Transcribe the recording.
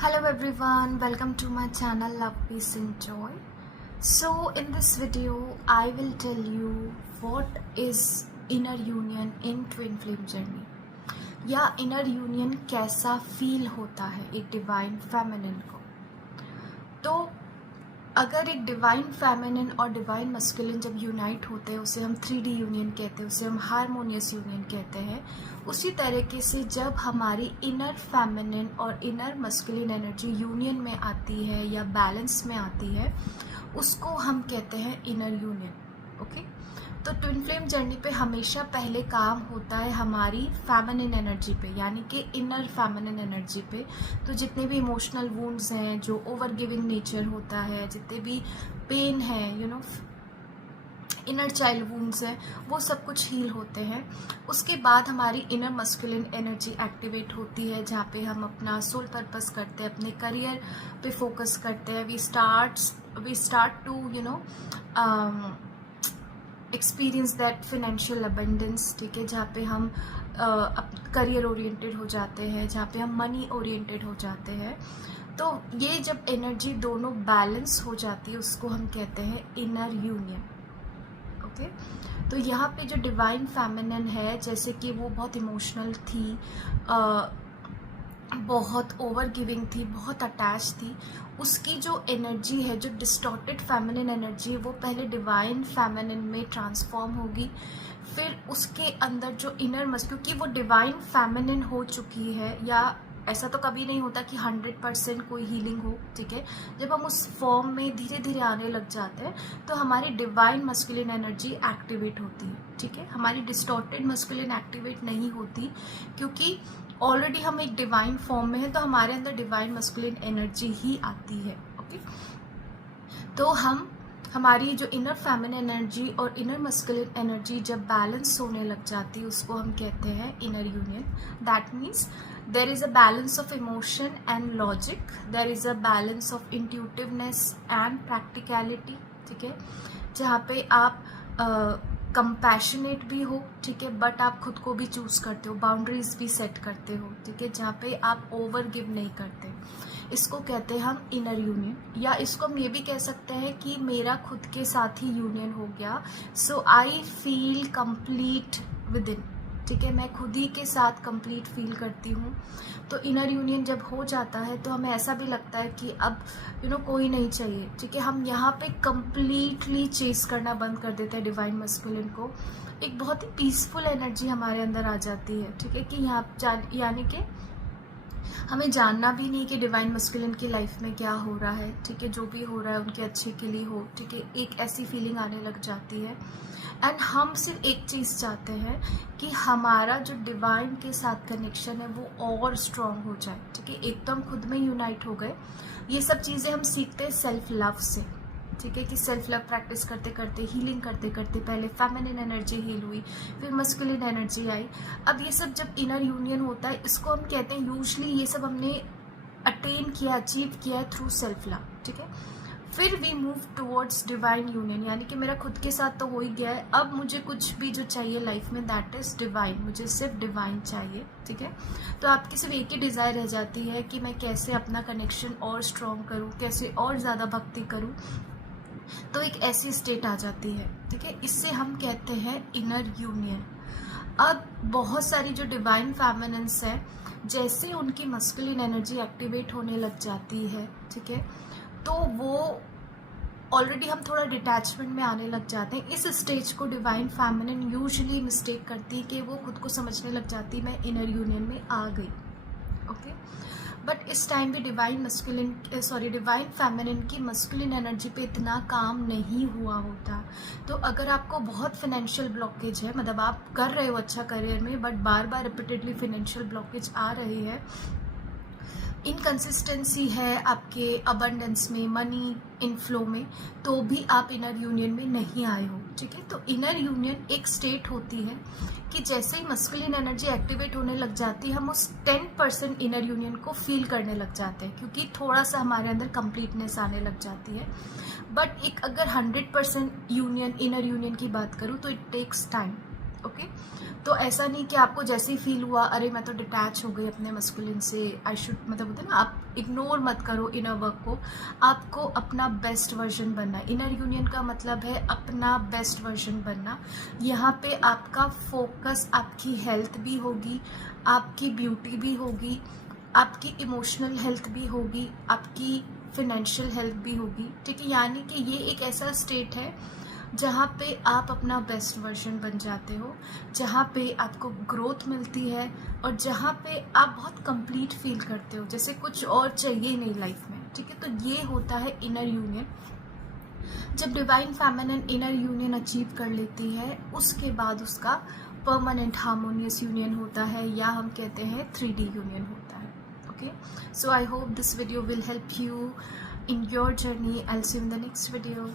Hello everyone, welcome to my channel Love, Peace and Joy. So in this video I will tell you what is inner union in twin flame journey या inner union कैसा feel होता है एक divine feminine को। तो अगर एक divine feminine और डिवाइन मस्कुलिन जब यूनाइट होते हैं उसे हम 3D यूनियन कहते हैं, उसे हम हारमोनियस यूनियन कहते हैं। उसी तरीके से जब हमारी इनर फेमिनिन और इनर मस्कुलिन एनर्जी यूनियन में आती है या बैलेंस में आती है उसको हम कहते हैं इनर यूनियन। ओके, तो ट्विन फ्लेम जर्नी पे हमेशा पहले काम होता है हमारी फेमिनिन एनर्जी पे, यानी कि इनर फेमिनिन एनर्जी पे। तो जितने भी इमोशनल वुंड्स हैं, जो ओवर गिविंग नेचर होता है, जितने भी पेन है, इनर चाइल्ड वुंड्स हैं, वो सब कुछ हील होते हैं। उसके बाद हमारी इनर मस्कुलिन एनर्जी एक्टिवेट होती है, जहाँ पे हम अपना सोल पर्पस करते हैं, अपने करियर पे फोकस करते हैं। We start to experience that financial abundance, ठीक है, जहाँ पे हम करियर ओरिएंटेड हो जाते हैं, जहाँ पे हम मनी ओरिएंटेड हो जाते हैं। तो ये जब एनर्जी दोनों बैलेंस हो जाती है उसको हम कहते हैं इनर यूनियन। ओके, तो यहाँ पे जो डिवाइन फेमिनिन है, जैसे कि वो बहुत इमोशनल थी, बहुत ओवर गिविंग थी, बहुत अटैच थी, उसकी जो एनर्जी है, जो डिस्टॉर्टेड फेमिनिन एनर्जी है, वो पहले डिवाइन फेमिनिन में ट्रांसफॉर्म होगी। फिर उसके अंदर जो इनर क्योंकि वो डिवाइन फेमिनिन हो चुकी है, या ऐसा तो कभी नहीं होता कि 100% कोई हीलिंग हो, ठीक है। जब हम उस फॉर्म में धीरे धीरे आने लग जाते हैं तो हमारी डिवाइन मस्कुलिन एनर्जी एक्टिवेट होती है, ठीक है। हमारी डिस्टॉर्टेड मस्कुलिन एक्टिवेट नहीं होती, क्योंकि ऑलरेडी हम एक डिवाइन फॉर्म में हैं, तो हमारे अंदर डिवाइन मस्कुलिन एनर्जी ही आती है। ओके, तो हमारी जो इनर फेमिनिन एनर्जी और इनर मस्कुलिन एनर्जी जब बैलेंस होने लग जाती है उसको हम कहते हैं inner union. That means there is a balance of emotion and logic, there is a balance of intuitiveness and practicality, ठीक है, जहाँ पे आप कंपैशनेट भी हो, ठीक है, बट आप खुद को भी चूज करते हो, बाउंड्रीज भी सेट करते हो, ठीक है, जहाँ पे आप ओवर गिव नहीं करते। इसको कहते हैं हम इनर यूनियन, या इसको हम ये भी कह सकते हैं कि मेरा खुद के साथ ही यूनियन हो गया, so I feel complete within, ठीक है, मैं खुद ही के साथ कंप्लीट फील करती हूँ। तो इनर यूनियन जब हो जाता है तो हमें ऐसा भी लगता है कि अब कोई नहीं चाहिए, ठीक है। हम यहाँ पे कंप्लीटली चेस करना बंद कर देते हैं डिवाइन मस्कुलिन को। एक बहुत ही पीसफुल एनर्जी हमारे अंदर आ जाती है, ठीक है, कि यहाँ यानी कि हमें जानना भी नहीं कि डिवाइन मस्कुलिन की लाइफ में क्या हो रहा है, ठीक है, जो भी हो रहा है उनके अच्छे के लिए हो, ठीक है। एक ऐसी फीलिंग आने लग जाती है एंड हम सिर्फ एक चीज़ चाहते हैं कि हमारा जो डिवाइन के साथ कनेक्शन है वो और स्ट्रॉन्ग हो जाए, ठीक है। एक तो हम खुद में यूनाइट हो गए, ये सब चीज़ें हम सीखते हैं सेल्फ लव से, ठीक है, कि सेल्फ लव प्रैक्टिस करते करते, हीलिंग करते करते, पहले फेमिनिन एनर्जी हील हुई, फिर मस्कुलिन एनर्जी आई। अब ये सब जब इनर यूनियन होता है, इसको हम कहते हैं, यूजली ये सब हमने अटेन किया, अचीव किया है थ्रू सेल्फ लव, ठीक है। फिर we move towards divine union, यानी कि मेरा खुद के साथ तो हो ही गया है, अब मुझे कुछ भी जो चाहिए लाइफ में दैट इज डिवाइन, मुझे सिर्फ डिवाइन चाहिए, ठीक है। तो आपकी सिर्फ एक ही डिज़ायर रह जाती है कि मैं कैसे अपना कनेक्शन और स्ट्रॉन्ग करूँ, कैसे और ज़्यादा भक्ति करूँ। तो एक ऐसी स्टेट आ जाती है, ठीक है, इससे हम कहते हैं इनर यूनियन। अब बहुत सारी जो डिवाइन फेमिनिन्स है, जैसे उनकी मस्कुलिन एनर्जी एक्टिवेट होने लग जाती है, ठीक है, तो वो ऑलरेडी हम थोड़ा डिटैचमेंट में आने लग जाते हैं। इस स्टेज को डिवाइन फेमिनिन यूजुअली मिस्टेक करती है कि वो खुद को समझने लग जाती है मैं इनर यूनियन में आ गई। ओके, बट इस टाइम भी डिवाइन फेमिनिन की मस्कुलिन एनर्जी पे इतना काम नहीं हुआ होता। तो अगर आपको बहुत फाइनेंशियल ब्लॉकेज है, मतलब आप कर रहे हो अच्छा करियर में बट बार बार रिपीटेडली फाइनेंशियल ब्लॉकेज आ रही है, इनकंसिस्टेंसी है आपके अबंडेंस में, मनी इनफ्लो में, तो भी आप इनर यूनियन में नहीं आए हो, ठीक है। तो इनर यूनियन एक स्टेट होती है कि जैसे ही मस्कुलिन एनर्जी एक्टिवेट होने लग जाती है, हम उस 10% इनर यूनियन को फील करने लग जाते हैं, क्योंकि थोड़ा सा हमारे अंदर कंप्लीटनेस आने लग जाती है। बट एक अगर 100% यूनियन, इनर यूनियन की बात करूँ तो इट टेक्स टाइम, ओके। तो ऐसा नहीं कि आपको जैसे ही फील हुआ अरे मैं तो डिटैच हो गई अपने मस्कुलिन से, आई शुड, मतलब होता है ना, आप इग्नोर मत करो इनर वर्क को। आपको अपना बेस्ट वर्जन बनना है। इनर यूनियन का मतलब है अपना बेस्ट वर्जन बनना। यहाँ पे आपका फोकस आपकी हेल्थ भी होगी, आपकी ब्यूटी भी होगी, आपकी इमोशनल हेल्थ भी होगी, आपकी फिनेंशियल हेल्थ भी होगी, ठीक है। यानी कि ये एक ऐसा स्टेट है जहाँ पे आप अपना बेस्ट वर्जन बन जाते हो, जहाँ पे आपको ग्रोथ मिलती है और जहाँ पे आप बहुत कंप्लीट फील करते हो, जैसे कुछ और चाहिए नहीं लाइफ में, ठीक है। तो ये होता है इनर यूनियन। जब divine feminine inner union achieve कर लेती है, उसके बाद उसका परमानेंट हार्मोनियस यूनियन होता है, या हम कहते हैं 3D यूनियन होता है। Okay, so I hope this video will help you in your journey. I'll see you in the next video.